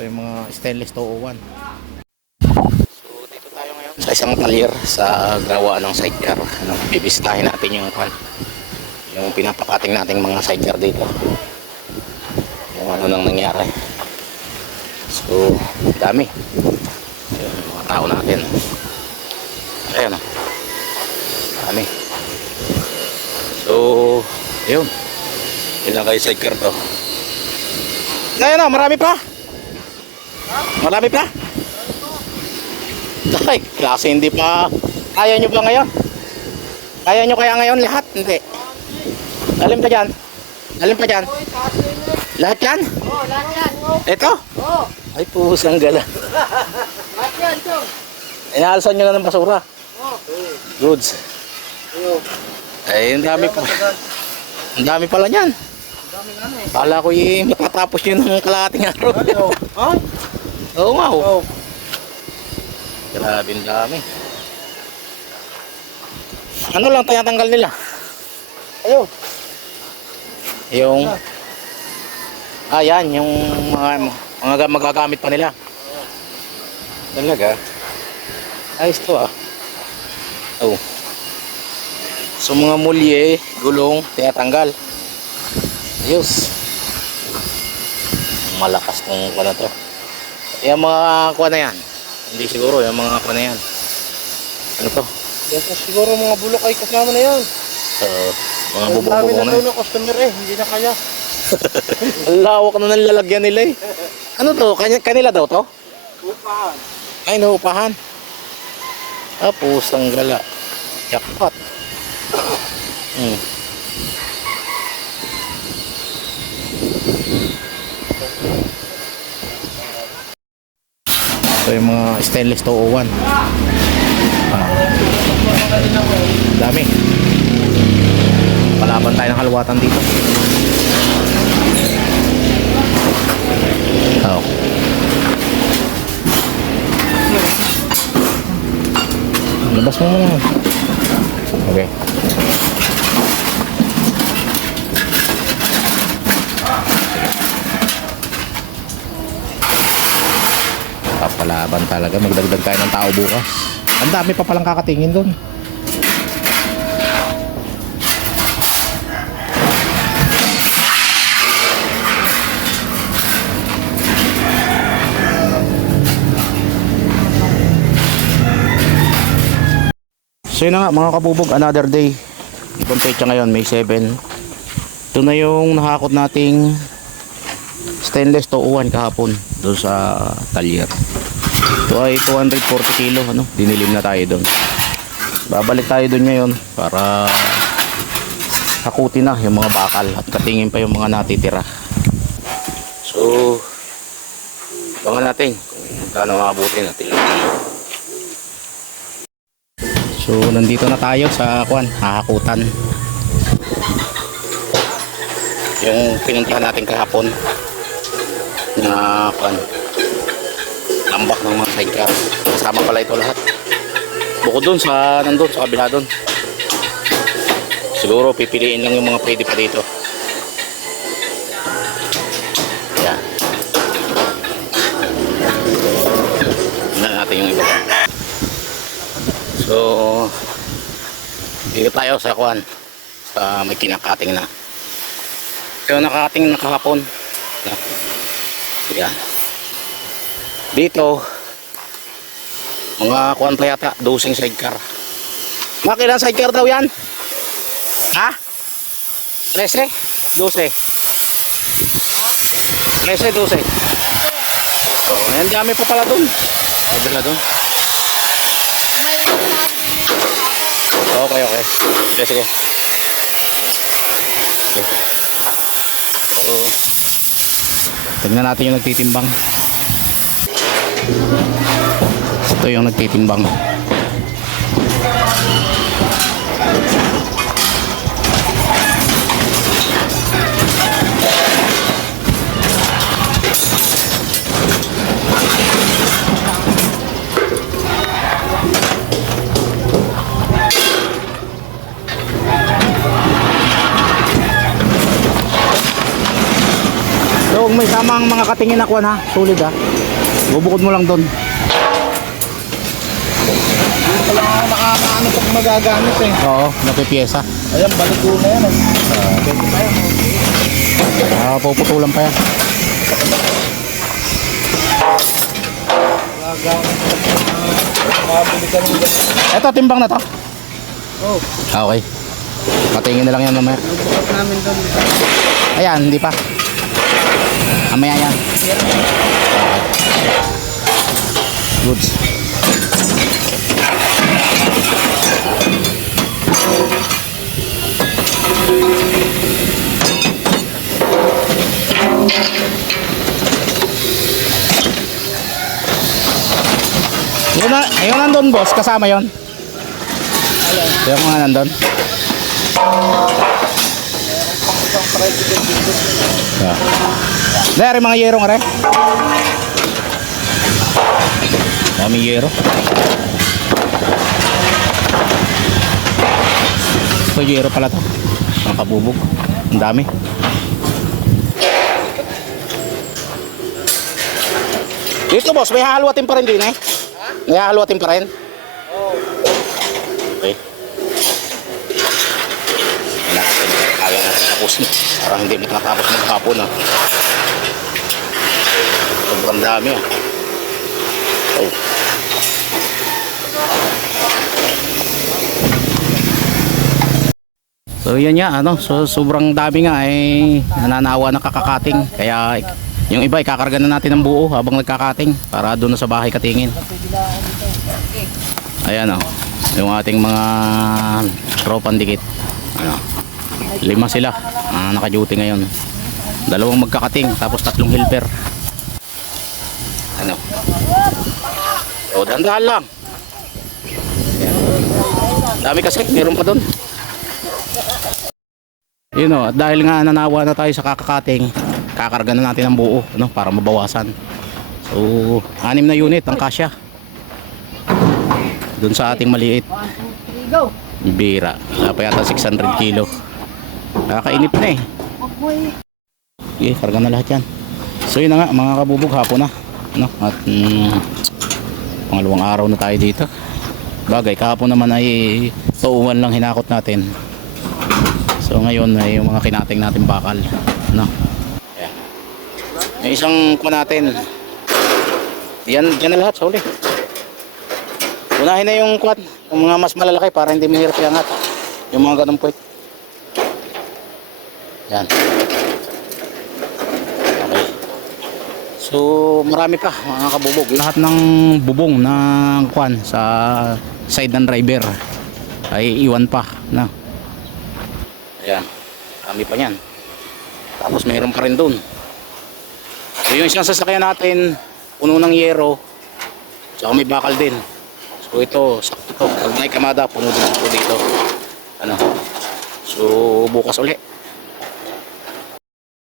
Ito yung mga stainless 201. So dito tayo ngayon sa isang talyer sa gawa ng sidecar. Bibisitahin natin yung pinapakating nating mga sidecar dito. Yung ano nang nangyari. So dami. Ayun, yung mga tao natin. Ayan o. Dami. So yun. Ilang kayo sidecar to. Ayan o, marami pa. Marami pa. Ay, klase hindi pa. Kaya nyo ba ngayon? Kaya nyo kaya ngayon lahat? Hindi. Alin pa dyan? Alin pa dyan? Lahat yan? Oo, lahat yan. Ito? Oo. Ay, pusang gala. Lahat yan, chong. Inaalisan nyo na ng basura. Oo. Goods. Ay, ang dami pa. Ang dami pala nyan. Kala ko yung matatapos nyo ng kalahating araw. Ay. Oo nga. Oo. Grabe ang dami. Ano lang tinatanggal nila? Ayun. Yung yan, yung mga magagamit pa nila. Talaga. Ayos to ah. Oh. So mga mulye, gulong, tinatanggal. Ayos. Malakas tong ano to. Yung mga kuha na yan. Hindi siguro yung mga kuha na yan. Ano to? Yan po siguro mga bulok ay kasama na yan. Mga Ang dami bubong na na. daw ng customer hindi na kaya. Ang lawak na ng lalagyan nila eh. Ano to? Kanila daw to? Upahan. Ay, naupahan. Pusang gala. Jackpot. Ito yung mga stainless 201. Dami. Palaban tayo ng halwatan dito. Oh. Labas mo muna. Okay. Papalaban talaga. Magdagdag tayo ng tao bukas. Ang dami pa palang kakatingin doon. So yun na nga mga kabubog, another day. Ibang pecha ngayon, May 7. Ito na yung nakakot nating stainless 201 kahapon doon sa talyer. Ito ay 240 kilo, dinilim na tayo doon. Babalik tayo doon ngayon para hakutin na yung mga bakal at katingin pa yung mga natitira. So bangan natin kung gaano maabutin natin. So nandito na tayo sa hahakutan. Yung pinuntahan natin kahapon na tambak ng mga sidecar. Kasama pala ito lahat. Bukod dun nandun sa kabila dun. Siguro pipiliin lang yung mga pwede pa dito. Yan. Tingnan natin yung iba. So dito tayo sa sa may kinakating na. So nakakating na kahapon. Yan. Dito mga pa yata, 12 sidecar. Makilang sidecar daw yan? Ha? 13? 12? 13, 12. Oh, yan dami pa pala dun. Pagdala dun. Okay. Sige. Okay. So, tignan natin yung nagtitimbang. Ito yung nagtitimbang. So, may sama namang mga katingin na kuwan ha. Sulit ha. Bubukod mo lang doon. Hindi pala ako nakakaano pag magagamit eh. Oo, napipiyesa. Ayan, balik ko na yan. Pwede pa yan. Puputulan pa yan. Magagamit. Makabili ka ng ganyan. Eto, timbang na to. Oh, Okay. Patingin na lang yan mamaya. nagbukas namin doon. Ayan, hindi pa. Mamaya yan. Goods. Yung nandun boss, kasama yon. Yung mga nandun. Isang president dito. Yeah. Dari mga yero nga rin. Dami yero. Ito yero pala to. Ang kabubog. Ang dami. Dito boss, may hahalwatin pa rin din eh. May hahalwatin pa rin. Oh, Okay. Kaya natin tapos. Parang hindi matapos maghapon ah. Sobrang dami ah. Oh. So yan nga ano, so sobrang dami nga ay nananawa ng kakakating. Kaya yung iba ikakarga na natin ng buo habang nagkakating para doon na sa bahay katingin. Ayan oh, yung ating mga tropang dikit. Ano, 5 sila naka-duty ngayon. 2 magkakating tapos 3 helper. Ano? O dahan-dahan lang. Ayan. Dami kasi, meron pa doon. Yun o, at dahil nga nanawa na tayo sa kakakating, kakarga na natin ang buo ano, para mabawasan. So 6 na unit ang kasya doon sa ating maliit. Bira, dapat yata 600 kilo. Nakakainip na eh. Okay, karga na lahat yan. So yun na nga mga kabubog, hapon na no? At pangalawang araw na tayo dito. Bagay, kahapon naman ay tuuan lang hinakot natin. So ngayon ay yung mga kinating natin bakal no? Ayan. Yung isang kuha natin yan na lahat sa uli. Unahin na yung kuha, yung mga mas malalaki para hindi mahirap iangat. Yung mga ganun puwet. Yan. Okay. So marami pa mga kabubog. Lahat ng bubong ng kuan sa side ng driver ay iwan pa na. Ayan. Marami pa yan. Tapos mayroon pa rin dun. So yung isang sasakyan natin puno ng yero. Tsaka may bakal din. So ito sakto to. Pag may kamada puno din po dito. Ano. So bukas uli